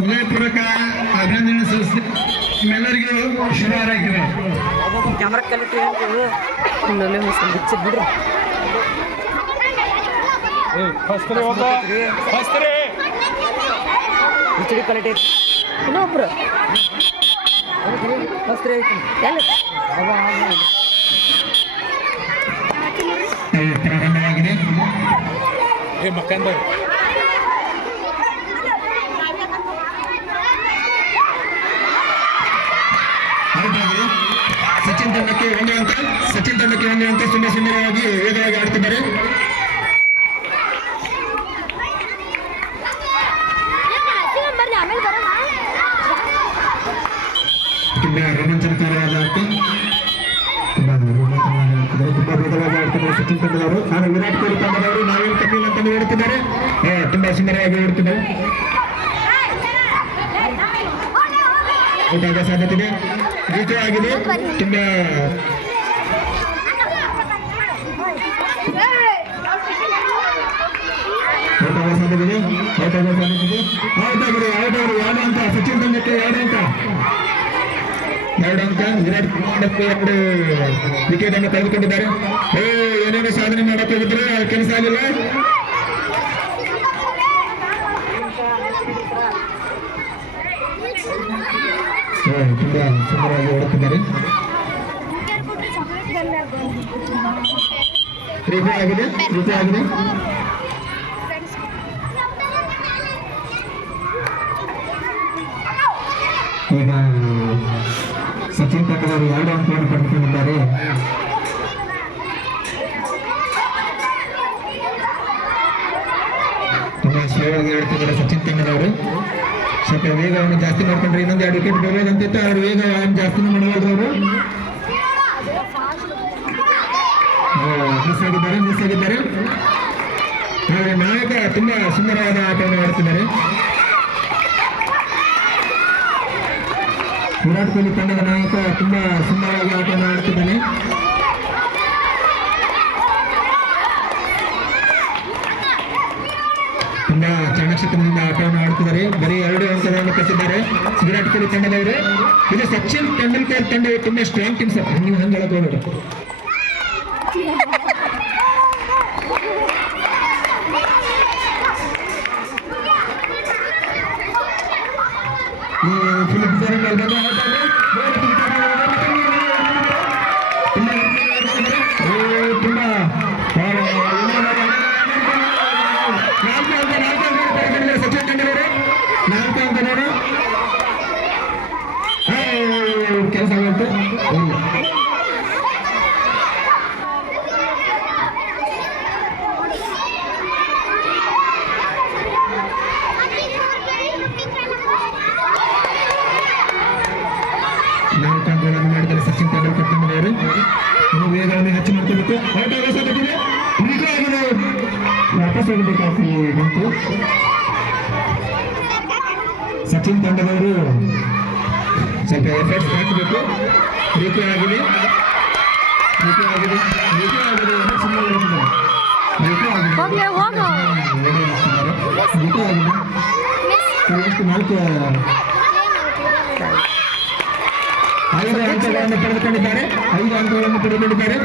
ವಿಜಯಪುರಕ ಅಭಿನಂದನೆ ಸಲ್ಲಿಸಿ ನಿಮ್ಮೆಲ್ಲರಿಗೂ ಶುಭ ಹಾರೈಕೆಗಳು. ಕ್ಯಾಮ್ರಾ ಕ್ವಾಲಿಟಿ ಬಿಡ್ರಿ ಹೆಚ್ಡಿ ಕ್ವಾಲಿಟಿ ಇನ್ನೊಬ್ರು ಫಸ್ಟ್ ಐತಿ ಎಲ್ಲ ಪ್ರಾರಂಭವಾಗಿದೆ. ಮಕ್ಕಂದವ್ರು ಸಚಿನ್ ತಂಡಕ್ಕೆ ಒಂದು ಅಂಕ. ಸಚಿನ್ ತಂಡಕ್ಕೆ ಒಂದು ಅಂಕ. ತುಂಬಾ ಸುಂದರವಾಗಿ ವೇಗವಾಗಿ ಆಡ್ತಿದ್ದಾರೆ. ತುಂಬಾ ರೋಮಾಂಚನಕಾರವಾದ ಆಟ. ತುಂಬಾ ವೇಗವಾಗಿ ಆಡ್ತಿದ್ದಾರೆ ಸಚಿನ್ ತಂಡದವರು. ನಾನು ವಿರಾಟ್ ಕೊಹ್ಲಿ ತಂಡದವರು ನಾವೇನು ಕಮ್ಮಿ ಅಂತ ಹೇಳುತ್ತಿದ್ದಾರೆ. ತುಂಬಾ ಸುಂದರವಾಗಿ ಆಡುತ್ತಿದ್ದಾರೆ. ಔಟ್ ಆಗೋ ಸಾಧ್ಯತೆ ಇದೆ. ರೀಚ್ ಆಗಿದೆ. ತುಂಬಾ ಔಟ್ ಆಗೋ ಸಾಧ್ಯತೆ ಇದೆ. ಔಟ್ ಆಗೋ ಸಾಧ್ಯತೆ ಇದೆ. ಔಟ್ ಆಗಿದೆ. ಔಟ್ ಆಗಿದೆ. 2 ಅಂಕ ಸಚಿನ್ ತಂಡಕ್ಕೆ. 2 ಅಂಕ. 2 ಅಂಕ. ವಿರಾಟ್ ಕೊಹ್ಲಿ 2 ವಿಕೆಟ್ ಅನ್ನು ತೆಗೆದುಕೊಂಡಿದ್ದಾರೆ. ಏನೇನು ಸಾಧನೆ ಮಾಡಕ್ಕೆ ಹೋಗಿದ್ರೆ ಕೆಲಸ ಆಗಿಲ್ಲ. ತುಂಬಾ ಸುಂದರವಾಗಿ ಓಡುತ್ತಿದ್ದಾರೆ. ರೀತಿ ಆಗಿದೆ. ಈಗ ಸಚಿನ್ ತಂಡದವರು 2 ಅಂಕವನ್ನು ಪಡೆದುಕೊಂಡಿದ್ದಾರೆ. ತುಂಬಾ ಸ್ಲೋವಾಗಿ ಆಡ್ತಿದ್ದಾರೆ ಸಚಿನ್ ತಂಡದವರು. ಸ್ವಲ್ಪ ವೇಗವನ್ನು ಜಾಸ್ತಿ ಮಾಡ್ಕೊಂಡ್ರೆ ಇನ್ನೊಂದು 2 ವಿಕೆಟ್ ಬರಬೇಕಂತಿತ್ತು. ಅವ್ರು ವೇಗ ಜಾಸ್ತಿನೂ ಮಾಡಬಹುದು. ಅವರು ಮಿಸ್ ಆಗಿದ್ದಾರೆ. ನಾಯಕ ತುಂಬಾ ಸುಂದರವಾದ ಆಟವನ್ನು ಆಡುತ್ತಿದ್ದಾರೆ. ವಿರಾಟ್ ಕೊಹ್ಲಿ ತಂಡದ ನಾಯಕ ತುಂಬಾ ಸುಂದರವಾಗಿ ಆಟವನ್ನು ಆಡುತ್ತಿದ್ದಾನೆ. ತುಂಬಾ ಚಾಣಕ್ಷತನದಿಂದ ಆಟವನ್ನು ಆಡುತ್ತಿದ್ದಾರೆ. ಬರೀ 2 ಅಂಕಗಳನ್ನು ಕಟ್ಟಿದ್ದಾರೆ ವಿರಾಟ್ ಕೊಹ್ಲಿ ತಂಡದವರು. ಇದು ಸಚಿನ್ ತೆಂಡೂಲ್ಕರ್ ತಂಡ ತುಂಬಾ ಸ್ಟ್ರಾಂಗ್ ಟೀಮ್ ಸರ್. ನೀವು ಹಂಗೆ ಹೇಳಕ್ ಹೋಗ್ಬೇಡಿ. ಸಚಿನ್ ತೆಂಡೂಲ್ಕರ್ 4 ಅಂಕದವರು. ಕೆಲಸ ಆಗುತ್ತೆ. ಮಾಡಿದ್ದಾರೆ ಸಚಿನ್ ತೆಂಡೂಲ್ಕರ್ ತಂಡದವರು. ಇನ್ನು ವೇಗವನ್ನು ಹೆಚ್ಚು ಮಾಡ್ಕೋಬೇಕು. ಔಟ್ ಆಗೋ ಸಾಧ್ಯತೆ ಇದೆ. ವಾಪಸ್ ಹೋಗಬೇಕಾಗಿ ಬಂತು. ಸಚಿನ್ ತಂಡದವರು ಸ್ವಲ್ಪ ಎಫರ್ಟ್ಸ್ ಹಾಕಬೇಕು. ರೀತಿ ಆಗಿದೆ. ಐದು ಅಂಕಗಳನ್ನು ಪಡೆದುಕೊಂಡಿದ್ದಾರೆ.